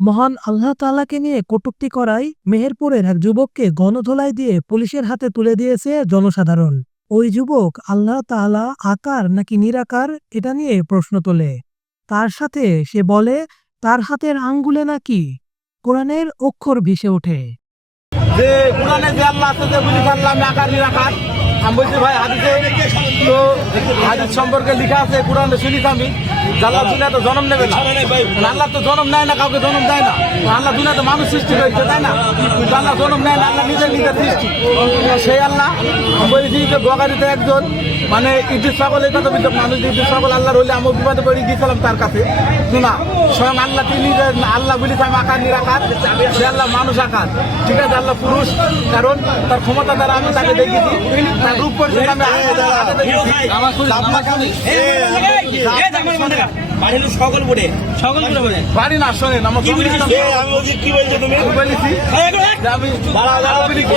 মহান আল্লাহ তাআলাকে নিয়ে কটুক্তি করায় মেহেরপুরের এক যুবককে গণধোলাই দিয়ে পুলিশের হাতে তুলে দিয়েছে জনসাধারণ। ওই যুবক আল্লাহ তাআলা আকার নাকি নিরাকার, এটা নিয়ে প্রশ্ন তোলে। তার সাথে সে বলে, তার হাতের আঙ্গুলে নাকি কোরআনের অক্ষর ভেসে ওঠে। আমি বলছি ভাই হাদিসে তো হাদিস সম্পর্কে লেখা আছে, কোরআনে শুনিস আমি। জাল্লা দুনিয়া তো জন্ম নেবে না। আল্লাহ তো জন্ম নেয় না, কাউকে জন্ম দেয় না। আল্লাহ দুনিয়াতে মানুষ সৃষ্টি করেছে, তাই না? কিন্তু আল্লাহ জন্ম নেয় না, আল্লাহ নিজে নিজে সৃষ্টি। সেই আল্লাহ বলেছি যে বগারিতে একজন মানে ইদ্দিস সকল এই কথা বলছে মানুষ ইদ্দিস সকল আল্লাহ রইলে আমি বিপদে পড়ে গিয়েছিলাম তার কাছে। না, স্বয়ং আল্লাহ তিনি যে আল্লাহ বলিস আমি আকার নিরাকার সে আল্লাহ মানুষ আকার। ঠিক আছে, আল্লাহ পুরুষ, কারণ তার ক্ষমতা দ্বারা আমি তাকে দেখেছি। তার রূপ হাতে দেখেছি। আমার শুধু- আমার স্বামী- সকল বোর্ডে সকল বোর্ডে বাড়ি না শোনেন আমার কি বলেছিস স্বামী- আমি বলছি কি বলছো তুমি বলেছি আমি আমি কি-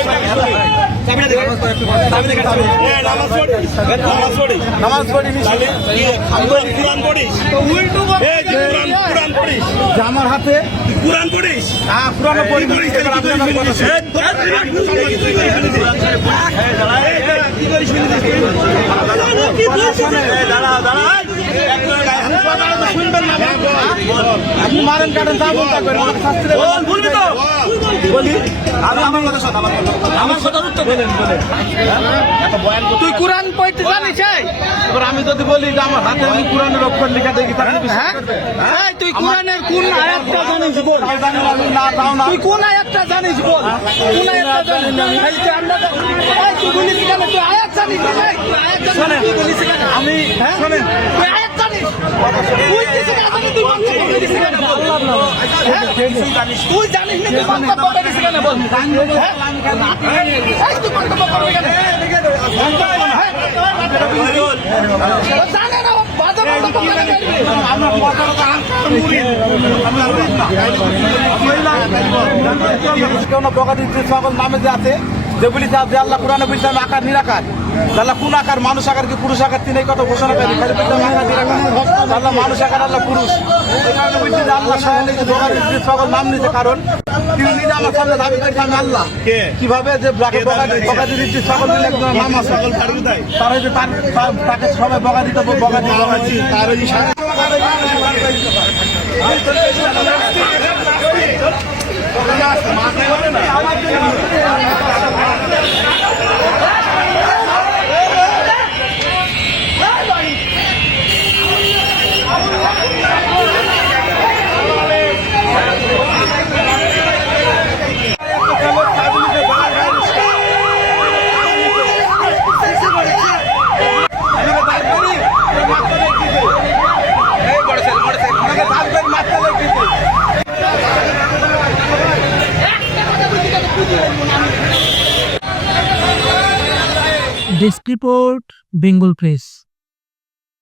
চাবিটা দেখো চাবিটা দেখো হ্যাঁ শুনবেন না আপনি মারেন কাটেন তা শাস্তি দেবেন। বলবি তো বলি আমি আমার কথা শোন, আমার উত্তর বলেন তুই পড়তে জানিস এবার আমি যদি বলি যে আমার হাতে আমি কোরআনের অক্ষর লেখা দেখি তাহলে করবে? তুই কোরআনের কোন আয়াতটা জানিস বল তুই কোন আয়াতটা জানিস বল কোন আয়াতটা জানিস তুই কেন তুই আয়াত জানিস তুই আয়াত জানিস তুই আমি হ্যাঁ? তুই আয়াত তুই না বল হ্যাঁ? হ্যাঁ? হ্যাঁ? বকা সকল নামে যে আছে যে বলিছে যে আল্লাহ কোরআনে বলছে আমি আকার নিরাকার। আল্লাহ কোন আকার মানুষ আকার কি পুরুষ আকার তিনি কথা ঘোষণা করেন। খালি আকার নিরাকার। আল্লাহ মানুষ আকার আল্লাহ পুরুষ। এই কারণে বলছি যে আল্লাহ সকল সকল নাম নিতে কারণ তিনি নিজে আমার সামনে দাবি করেছে আল্লাহ। কীভাবে যে ব্লাকে বকা দিচ্ছে সকল নাম আছে। তারা তাকে সবাই বকা দিতে বকা দিতে দিচ্ছে তার ওই ডেস্ক রিপোর্ট বেঙ্গল প্রেস